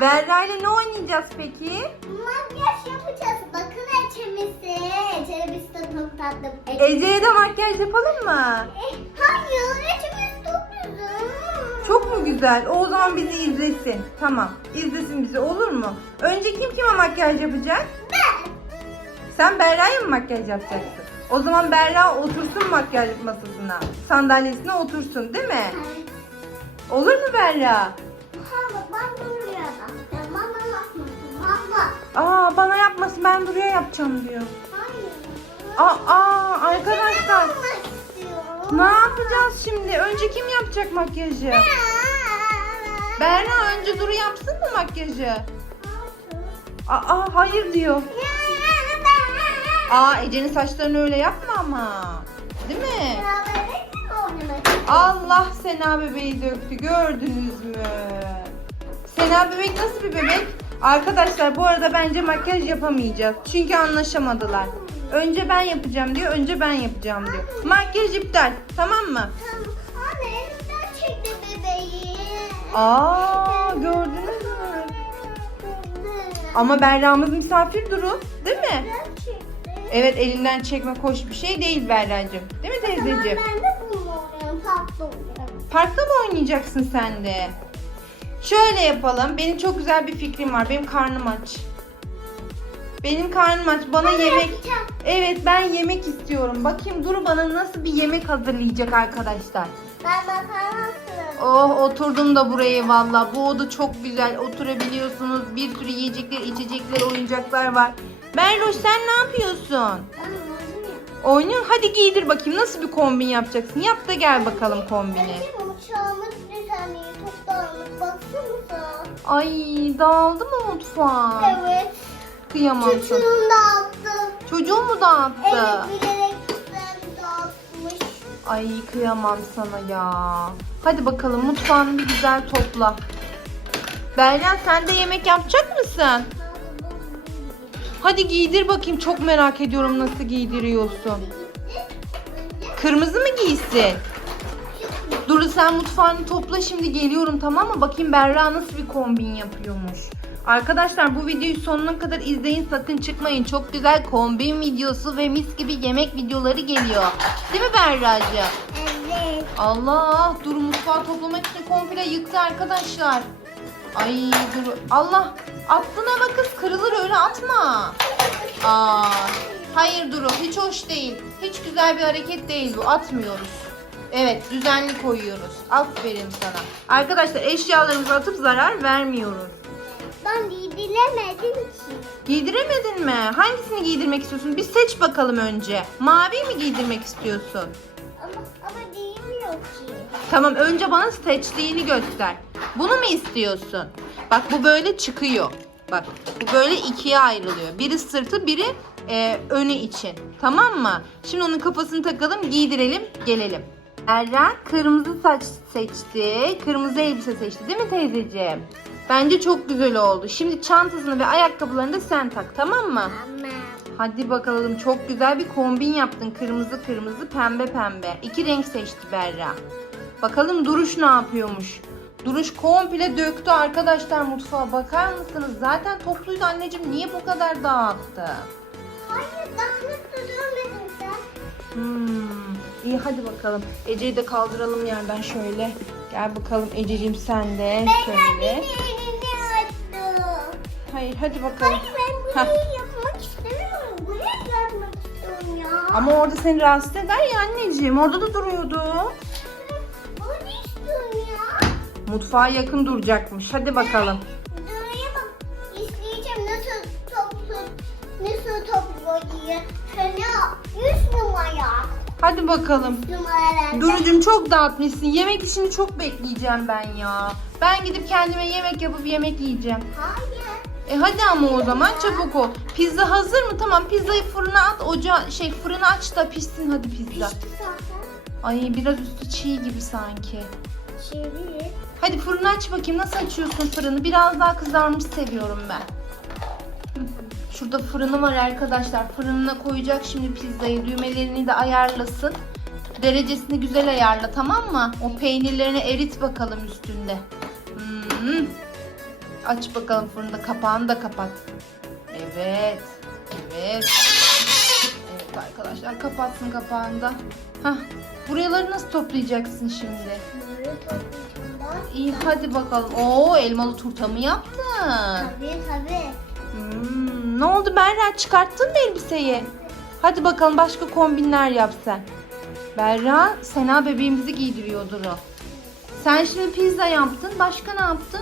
Berra ile ne oynayacağız peki? Makyaj yapacağız. Bakın Ece'mizi. Ece'yi biz de çok tatlı. Ece... Ece'ye de makyaj yapalım mı? E, hayır Ece'miz çok güzel. Çok mu güzel? O zaman bizi izlesin. Tamam. İzlesin bizi olur mu? Önce kim kime makyaj yapacak? Ben. Sen Berra'ya mı makyaj yapacaksın? O zaman Berra otursun makyaj masasına. Sandalyesine otursun değil mi? Olur mu Berra? Aa bana yapmasın ben Duru'ya yapacağım diyor. Hayır. Aa, aa arkadaşlar. Ne yapacağız şimdi? Önce kim yapacak makyajı? Berra önce Duru yapsın mı makyajı? Aa hayır diyor. Aa Ece'nin saçlarını öyle yapma ama. Değil mi? Allah Sena bebeği döktü gördünüz mü? Sena bebek nasıl bir bebek? Arkadaşlar bu arada bence makyaj yapamayacağız. Çünkü anlaşamadılar. Önce ben yapacağım diyor, önce ben yapacağım diyor. Makyaj iptal, tamam mı? Anne elimden çekti bebeği. Aa gördünüz mü? Ama Berra'mız misafir Duru, değil mi? Evet elinden çekme hoş bir şey değil Berra'cığım. Değil mi teyzeciğim? ben de bunu oynuyorum. Tatlı oynuyorum. Parkta mı oynayacaksın sen de? Şöyle yapalım. Benim çok güzel bir fikrim var. Benim karnım aç. Benim karnım aç. Bana Ben yemek... yapacağım. Evet ben yemek istiyorum. Bakayım Duru bana nasıl bir yemek hazırlayacak arkadaşlar. Ben makarna. Oh oturdum da buraya valla. Bu oda çok güzel. Oturabiliyorsunuz. Bir sürü yiyecekler, içecekler, oyuncaklar var. Merloş sen ne yapıyorsun? Ben oynuyorum. Hadi giydir bakayım. Nasıl bir kombin yapacaksın? Yap da gel bakalım kombini. Benim dağınık. Baksanıza. Ay dağıldı mı mutfağın? Evet. Kıyamam. Çocuğum dağıttı. Çocuğun mu dağıttı? Evet bilerek dağıtmış. Ay kıyamam sana ya. Hadi bakalım mutfağını bir güzel topla. Berlen sen de yemek yapacak mısın? Hadi giydir bakayım çok merak ediyorum nasıl giydiriyorsun. Kırmızı mı giysin? Duru sen mutfağını topla şimdi geliyorum tamam mı? Bakayım Berra nasıl bir kombin yapıyormuş. Arkadaşlar bu videoyu sonuna kadar izleyin sakın çıkmayın. Çok güzel kombin videosu ve mis gibi yemek videoları geliyor. Değil mi Berra'cığım? Evet. Allah Duru mutfağı toplamak için komple yıktı arkadaşlar. Ay Duru Allah attın ama kız kırılır öyle atma. Aa, hayır Duru hiç hoş değil. Hiç güzel bir hareket değil bu atmıyoruz. Evet düzenli koyuyoruz. Aferin sana. Arkadaşlar eşyalarımızı atıp zarar vermiyoruz. Ben giydiremedim ki. Giydiremedin mi? Hangisini giydirmek istiyorsun? Bir seç bakalım önce. Mavi mi giydirmek istiyorsun? Ama, ama giymiyor ki. Tamam önce bana seçtiğini göster. Bunu mu istiyorsun? Bak bu böyle çıkıyor. Bak bu böyle ikiye ayrılıyor. Biri sırtı biri e, önü için. Tamam mı? Şimdi onun kafasını takalım giydirelim gelelim. Erra kırmızı saç seçti. Kırmızı elbise seçti değil mi teyzeciğim? Bence çok güzel oldu. Şimdi çantasını ve ayakkabılarını da sen tak tamam mı? Ama. Hadi bakalım çok güzel bir kombin yaptın. Kırmızı kırmızı pembe pembe. İki renk seçti Berra. Bakalım Duruş ne yapıyormuş? Duruş komple döktü arkadaşlar mutfağa. Bakar mısınız? Zaten topluydu anneciğim. Niye bu kadar dağıttı? Hayır dağınık duruyorsun sen. Hmm. İyi hadi bakalım. Ece'yi de kaldıralım yerden şöyle. Gel bakalım Ececiğim sen de. Ben Şöyle. Hayır hadi bakalım. Hayır ben Hah. burayı yapmak istemiyorum. Buraya yapmak istiyorum ya. Ama orada seni rahatsız eder ya anneciğim. Orada da duruyordu. Bunu istiyorum ya. Mutfağa yakın duracakmış. Hadi bakalım. Buraya bak. İsteyeceğim nasıl toplu, nasıl toplu diye. Sana 100 numara. Hadi bakalım. Numaralar. Durucum çok dağıtmışsın. Yemek işini çok bekleyeceğim ben ya. Ben gidip kendime yemek yapıp yemek yiyeceğim. Hayır. E hadi ama o zaman çabuk ol. Pizza hazır mı? Tamam pizzayı fırına at. Ocağı şey fırını aç da pişsin hadi pizza. Pişti zaten. Ay biraz üstü çiğ gibi sanki. Çevir. Hadi fırını aç bakayım. Nasıl açıyorsun fırını? Biraz daha kızarmış seviyorum ben. Şurada fırını var arkadaşlar. Fırınına koyacak şimdi pizzayı. Düğmelerini de ayarlasın. Derecesini güzel ayarla tamam mı? O peynirlerini erit bakalım üstünde. Hmm. Aç bakalım fırında kapağını da kapat. Evet. Evet. Evet arkadaşlar kapatsın kapağını da. Hah. Buraları nasıl toplayacaksın şimdi? İyi hadi bakalım. Oo elmalı turta mı yaptın? Tabii tabii. Hmm, ne oldu Berra çıkarttın mı elbiseyi? Hadi bakalım başka kombinler yap sen. Berra Sena bebeğimizi giydiriyordur o. Sen şimdi pizza yaptın. Başka ne yaptın?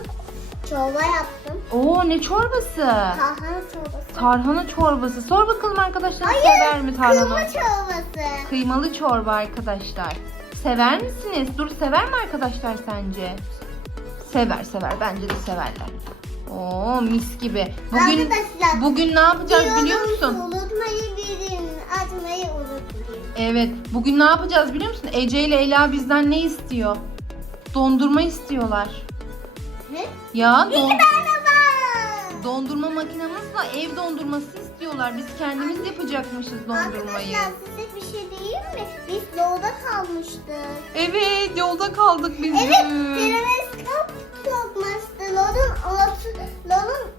Çorba yaptım. Oo ne çorbası? Tarhana çorbası. Tarhana çorbası. Sor bakalım arkadaşlar Hayır, sever mi tarhana? Kıyma çorbası. Kıymalı çorba arkadaşlar. Sever misiniz? Dur sever mi arkadaşlar sence? Sever sever. Bence de severler. Oo mis gibi. Bugün Arkadaşlar, bugün ne yapacağız biliyor musun? Unutmayı bilin. Açmayı unutmayın. Evet. Bugün ne yapacağız biliyor musun? Ece ile Ela bizden ne istiyor? Dondurma istiyorlar. He? Ya don- dondurma makinamızla ev dondurması istiyorlar. Biz kendimiz yapacakmışız dondurmayı. Arkadaşlar size bir şey diyeyim mi? Biz yolda kalmıştık. Evet yolda kaldık biz. Evet, kap sokmazdı. Lodun altı, lodun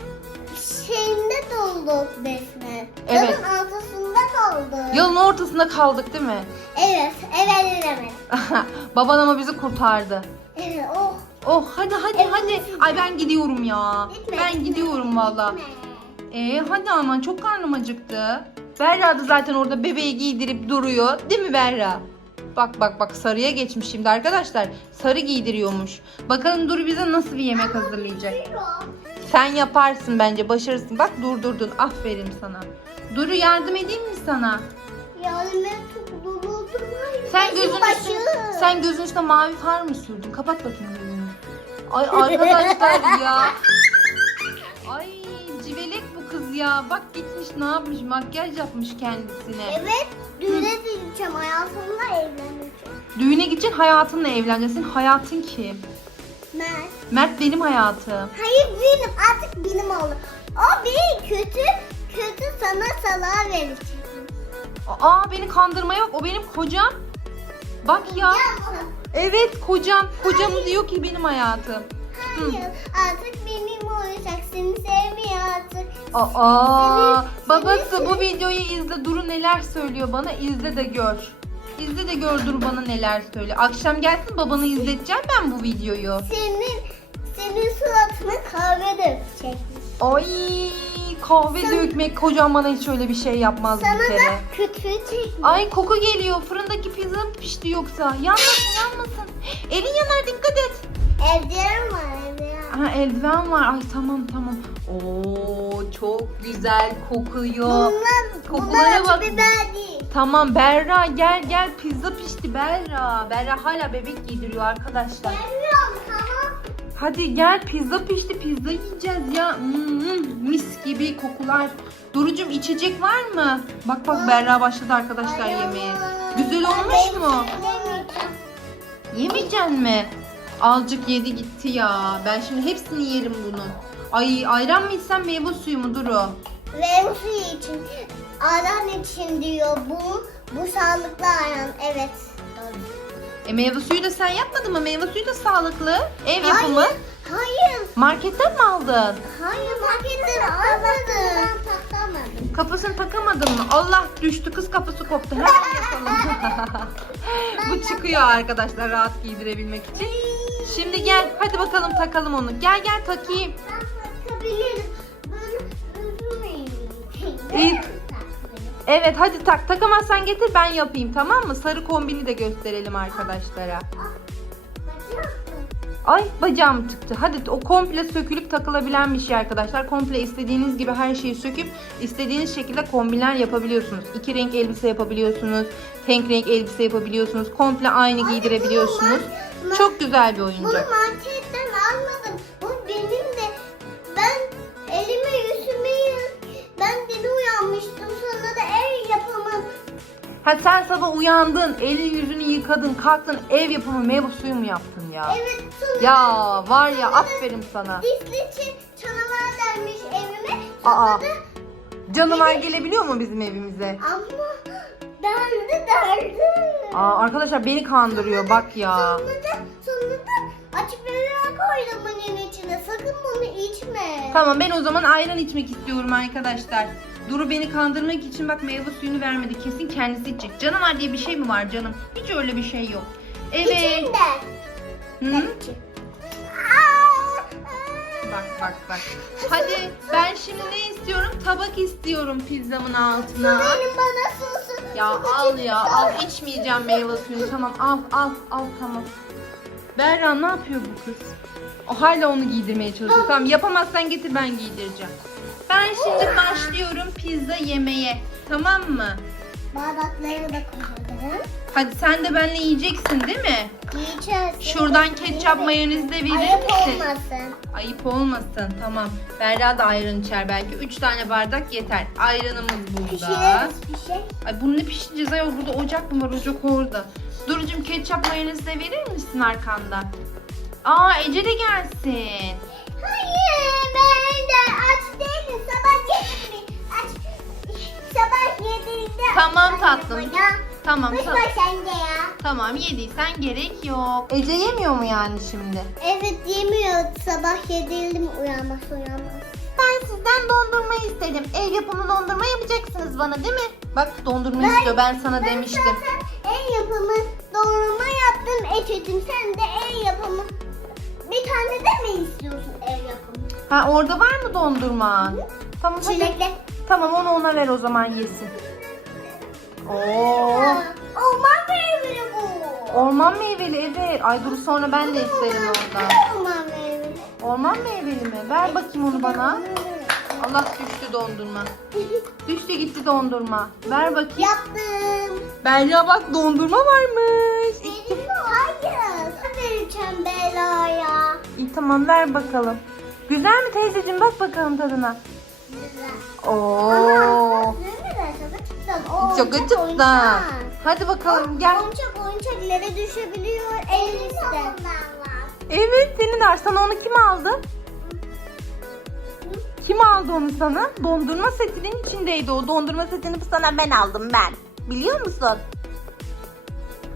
şeyinde dolduk resmen. Evet. Lodun ortasında kaldık. Yolun ortasında kaldık değil mi? Evet, evet, evet. Baban ama bizi kurtardı. Evet, oh. Oh hadi hadi Evet. hadi. Ay ben gidiyorum ya. Gitme, ben gitme, gidiyorum valla. gitme. Ee hadi aman çok karnım acıktı. Berra da zaten orada bebeği giydirip duruyor. Değil mi Berra? Bak bak bak sarıya geçmiş şimdi arkadaşlar. Sarı giydiriyormuş. Bakalım Duru bize nasıl bir yemek hazırlayacak. Sen yaparsın bence başarırsın. Bak durdurdun. Aferin sana. Duru yardım edeyim mi sana? Çok doluldum. Sen gözün üstüne, sen gözün üstüne mavi far mı sürdün? Kapat bakayım gözünü. Ay arkadaşlar ya. Ay civelek bu kız ya. Bak gitmiş ne yapmış makyaj yapmış kendisine. Evet, düğüne. Düğüne gideceksin hayatınla evleneceksin. Hayatın kim? Mert. Mert benim hayatım. Hayır benim artık benim oldu. O bir kötü kötü sana salağa verecek. Aa beni kandırma yok. O benim kocam. Bak ya. Evet kocam. Kocamı diyor ki benim hayatım. Hayır artık benim olacak. Seni sevmiyor artık. Aa, Seni- babası seni- bu videoyu izle. Duru neler söylüyor bana. izle de gör. İzle de gör Duru bana neler söylüyor. Akşam gelsin babanı izleteceğim ben bu videoyu. Senin senin suratına kahve dökecek. Ay kahve Sen- dökmek kocam bana hiç öyle bir şey yapmaz Sana bir kere. da kötü çekmiş. Ay koku geliyor. Fırındaki pizza mı pişti yoksa? Yanmasın yanmasın. Elin yanar dikkat et. Evlerim var evlerim. Ha eldiven var. Ay tamam tamam. Oo çok güzel kokuyor. Bunlar, Kokulara bunlar bak. biber değil. Tamam Berra gel gel pizza pişti Berra. Berra hala bebek giydiriyor arkadaşlar. Sevmiyorum tamam. Hadi gel pizza pişti pizza yiyeceğiz ya. Hmm, mis gibi kokular. Durucum içecek var mı? Bak bak Berra başladı arkadaşlar yemeğe. Güzel olmuş mu? Yemeyeceksin mi? Azıcık yedi gitti ya. Ben şimdi hepsini yerim bunu. Ay ayran mı içsem meyve suyu mu Duru? Meyve suyu için. Ayran için diyor bu. Bu sağlıklı ayran. Evet. Doğru. E meyve suyu da sen yapmadın mı? Meyve suyu da sağlıklı. Ev yapımı. Hayır. Hayır. Marketten mi aldın? Hayır marketten almadım. Tatlamadım. Kafasını takamadın mı? Allah düştü kız kafası koptu. Hemen yapalım. Bu çıkıyor arkadaşlar rahat giydirebilmek için. Şimdi gel hadi bakalım takalım onu. Gel gel takayım. Ben takabilirim. Böyle üzülmeyin. İyi. Evet hadi tak. Takamazsan getir ben yapayım tamam mı? Sarı kombini de gösterelim arkadaşlara. Ay bacağım çıktı. Hadi o komple sökülüp takılabilen bir şey arkadaşlar. Komple istediğiniz gibi her şeyi söküp istediğiniz şekilde kombinler yapabiliyorsunuz. İki renk elbise yapabiliyorsunuz. Tek renk elbise yapabiliyorsunuz. Komple aynı giydirebiliyorsunuz. bunu Çok güzel bir Bunu oyuncak. marketten almadım. Ha sen sabah uyandın, elini yüzünü yıkadın, kalktın ev yapımı meyve suyu mu yaptın ya? Evet sonra Ya var ya aferin sana. Disliçi canavar dermiş evime. Aa. Sonra da Canavar gelebiliyor mu bizim evimize? ama derdi derdi. Aa arkadaşlar beni kandırıyor bak ya. Sonra da, sonra da açık veriyor koydum bunun içine. Sakın bunu içme. Tamam ben o zaman ayran içmek istiyorum arkadaşlar. Duru beni kandırmak için bak meyve suyunu vermedi. Kesin kendisi içecek. Canavar diye bir şey mi var canım? Hiç öyle bir şey yok. Evet. İçeyim de. Hı? Bak bak bak. Hadi ben şimdi ne istiyorum? Tabak istiyorum pizzamın altına. Benim bana sosu. Ya al ya al içmeyeceğim meyve suyunu. Tamam al al al tamam. Berra ne yapıyor bu kız? O hala onu giydirmeye çalışıyor. Tamam yapamazsan getir ben giydireceğim. Ben şimdi başlıyorum pizza yemeye. Tamam mı? Bardakları da koyalım. Hadi sen de benimle yiyeceksin değil mi? Yiyeceğiz. Şuradan ketçap mayonez de verir Ayıp misin? olmasın. Ayıp olmasın tamam. Berra da ayran içer belki. 3 tane bardak yeter. Ayranımız burada. Pişiririz bir şey. Ay bunu ne pişireceğiz ayol? Burada ocak mı var? Ocak orada. Durucum ketçap mayonez de verir misin arkanda? Aa Ece de gelsin. Hayır ben Tamam Boş tamam. ver sen de ya. Tamam yediysen gerek yok. Ece yemiyor mu yani şimdi? Evet yemiyor. Sabah yedirdim uyanmaz uyanmaz. Ben sizden dondurma istedim. El yapımı dondurma yapacaksınız bana değil mi? Bak dondurma Ben- istiyor ben sana demiştim. zaten el yapımı dondurma yaptım etetim. Sen de el yapımı. Bir tane de mi istiyorsun el yapımı? Ha orada var mı dondurma? Tamam hadi. Çilekli. Tamam onu ona ver o zaman yesin. Oo. Orman meyveli bu. Orman meyveli evet. Ay dur sonra ben de isterim ondan. Orman meyveli. Orman meyveli mi? Ver bakayım onu bana. Allah düştü dondurma. Düştü gitti dondurma. Ver bakayım. Yaptım. Berra bak dondurma varmış. Benim mi? Hayır. Sen vereceğim Bela'ya. İyi tamam ver bakalım. Güzel mi teyzeciğim? Bak bakalım tadına. Güzel. Oo. Ama çok oyuncak. Hadi bakalım gel. Oyuncak oyuncak yere düşebiliyor elinizde. Evet senin de sana onu kim aldı? Kim aldı onu sana? Dondurma setinin içindeydi o. Dondurma setini sana ben aldım ben. Biliyor musun?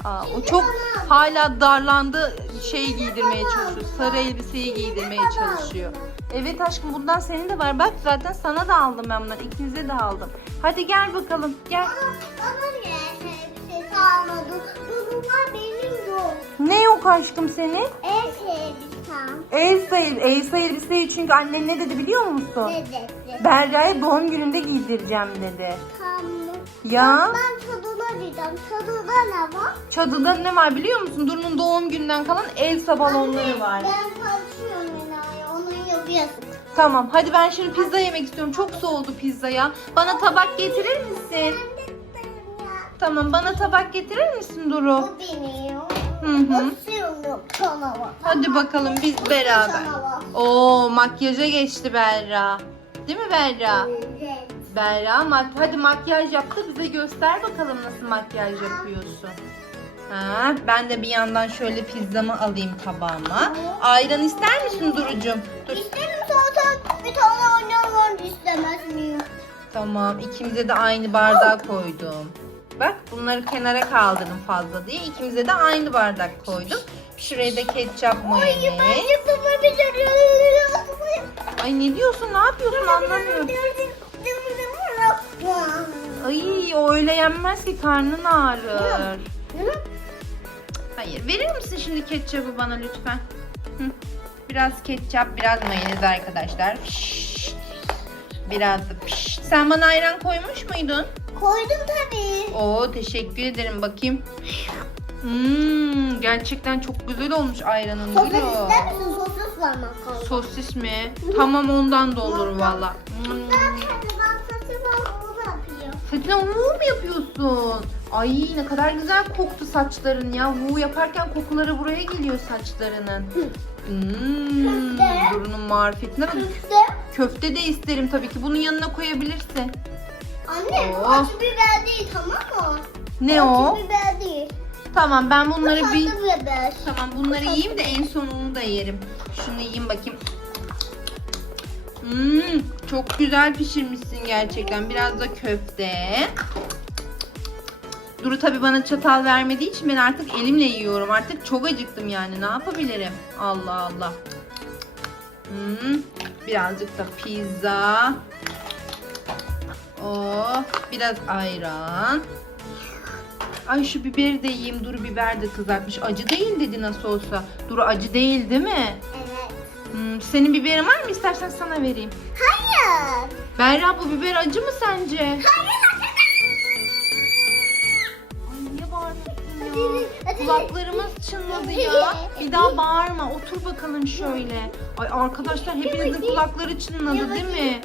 Aa, o çok hala darlandı şey giydirmeye çalışıyor. Sarı elbiseyi giydirmeye çalışıyor. Evet aşkım bundan senin de var. Bak zaten sana da aldım ben bunları. İkinize de aldım. Hadi gel bakalım gel. Ne elbise almadın? Bunlar benim yok. Ne yok aşkım senin? Elbisem. Elsa, Elsa elbiseyi çünkü annen ne dedi biliyor musun? Ne dedi? Berra'ya doğum gününde giydireceğim dedi. Tamam. Ya Ben tadına diyeceğim. Tadına ne var? çadıda ne var biliyor musun? Duru'nun doğum gününden kalan Elsa balonları var. Ben karışıyorum Mina'ya. Onun yapıyorsun. Tamam hadi ben şimdi pizza yemek istiyorum. Çok soğudu pizza ya. Bana tabak getirir misin? Tamam bana tabak getirir misin Duru? Bu benim. Hı hı. Hadi bakalım biz beraber. Oo makyaja geçti Berra. Değil mi Berra? Evet. Berra mak hadi makyaj yaptı bize göster bakalım nasıl makyaj yapıyorsun. Ha, ben de bir yandan şöyle pizzamı alayım tabağıma. Ayran ister misin Duru'cum? Dur. İsterim zaten bir tane var istemez miyim? Tamam ikimize de aynı bardağı koydum. Bak bunları kenara kaldırdım fazla diye. İkimize de aynı bardak koydum. Şuraya da ketçap Ay ben mayonez. beceriyorum. Ay ne diyorsun ne yapıyorsun anlamıyorum. Öyle yenmez ki karnın ağrır. Hayır verir misin şimdi ketçabı bana lütfen? Hı. Biraz ketçap biraz mayonez arkadaşlar. Biraz da piş. Sen bana ayran koymuş muydun? Koydum tabii. Oo teşekkür ederim bakayım. Hmm, gerçekten çok güzel olmuş ayranın. Sosis Duru. ister misin? Sosis var makarna. Sosis mi? Tamam ondan da olur valla. Hmm. Saçına vuv mu yapıyorsun? Ay ne kadar güzel koktu saçların ya. Vuv yaparken kokuları buraya geliyor saçlarının. Hmm, Köfte. Duru'nun marifetine bak. Köfte. Köfte de isterim tabii ki. Bunun yanına koyabilirsin. Anne bu Oo. acı biber değil tamam mı? Ne acı o? biber değil. Tamam ben bunları Tatlı bir... biber. Tamam bunları yiyeyim de en sonunu da yerim. Şunu yiyeyim bakayım. Hmm, çok güzel pişirmişsin gerçekten. Biraz da köfte. Duru tabi bana çatal vermediği için ben artık elimle yiyorum. Artık çok acıktım yani. Ne yapabilirim? Allah Allah. Hmm, birazcık da pizza. Oh, biraz ayran. Ay şu biberi de yiyeyim. Duru biber de kızartmış. Acı değil dedi nasıl olsa. Duru acı değil değil mi? Hmm, senin biberin var mı? İstersen sana vereyim. Hayır. Berra bu biber acı mı sence? Hayır. Ay niye bağırıyorsun ya? Kulaklarımız çınladı ya. Bir daha bağırma. Otur bakalım şöyle. Ay arkadaşlar hepinizin kulakları çınladı değil mi?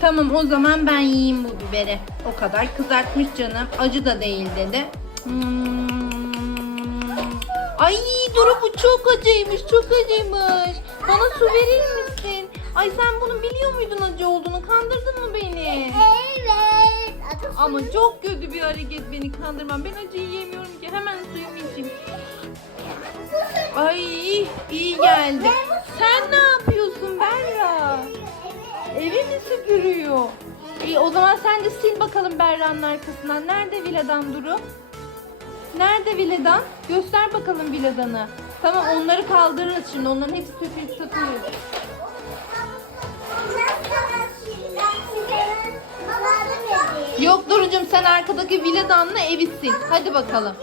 Tamam o zaman ben yiyeyim bu biberi. O kadar kızartmış canım. Acı da değil dedi. Hmm. Ay Duru bu çok acıymış, çok acıymış. Bana su verir misin? Ay sen bunu biliyor muydun acı olduğunu? Kandırdın mı beni? Evet. Adı Ama çok kötü bir hareket beni kandırman. Ben acı yiyemiyorum ki. Hemen suyumu içeyim. Ay iyi geldi. Sen ne yapıyorsun Berra? Evi mi süpürüyor? İyi o zaman sen de sil bakalım Berra'nın arkasından. Nerede Viladan Duru? Nerede Viladan? Göster bakalım Viladan'ı. Tamam onları kaldırırız şimdi. Onların hepsi kötü satılıyor. Yok Duru'cum sen arkadaki Viladan'la evi sil. Hadi bakalım.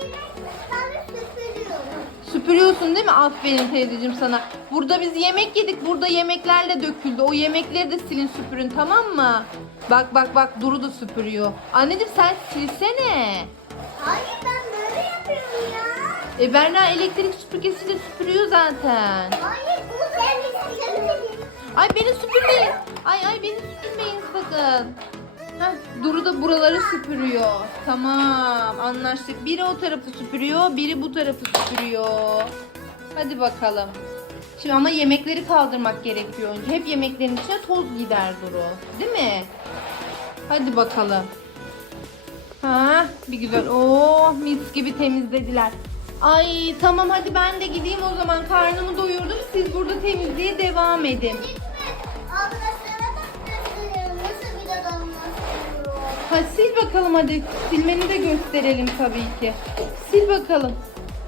Süpürüyorsun değil mi? Aferin teyzeciğim sana. Burada biz yemek yedik. Burada yemeklerle döküldü. O yemekleri de silin süpürün tamam mı? Bak bak bak Duru da süpürüyor. Anneciğim sen silsene. Hayır ben böyle yapıyorum ya. E Berna elektrik süpürgesiyle süpürüyor zaten. Hayır Ay beni süpürmeyin. Ay ay beni süpürmeyin sakın. Heh, Duru da buraları süpürüyor. Tamam anlaştık. Biri o tarafı süpürüyor, biri bu tarafı süpürüyor. Hadi bakalım. Şimdi ama yemekleri kaldırmak gerekiyor. Hep yemeklerin içine toz gider Duru. Değil mi? Hadi bakalım. Ha, bir güzel. Oo, mis gibi temizlediler. Ay tamam hadi ben de gideyim o zaman. Karnımı doyurdum. Siz burada temizliğe devam edin. Ha sil bakalım hadi. Silmeni de gösterelim tabii ki. Sil bakalım.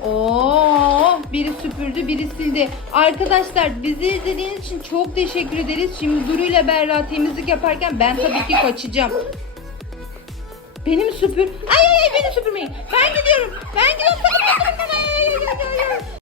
Oo, biri süpürdü, biri sildi. Arkadaşlar bizi izlediğiniz için çok teşekkür ederiz. Şimdi Duru ile Berra temizlik yaparken ben tabii ki kaçacağım. Benim süpür. Ay ay ay beni süpürmeyin. Ben gidiyorum. Ben gidiyorum. Sakın, sakın, sakın. Ay, ay, ay, ay, ay.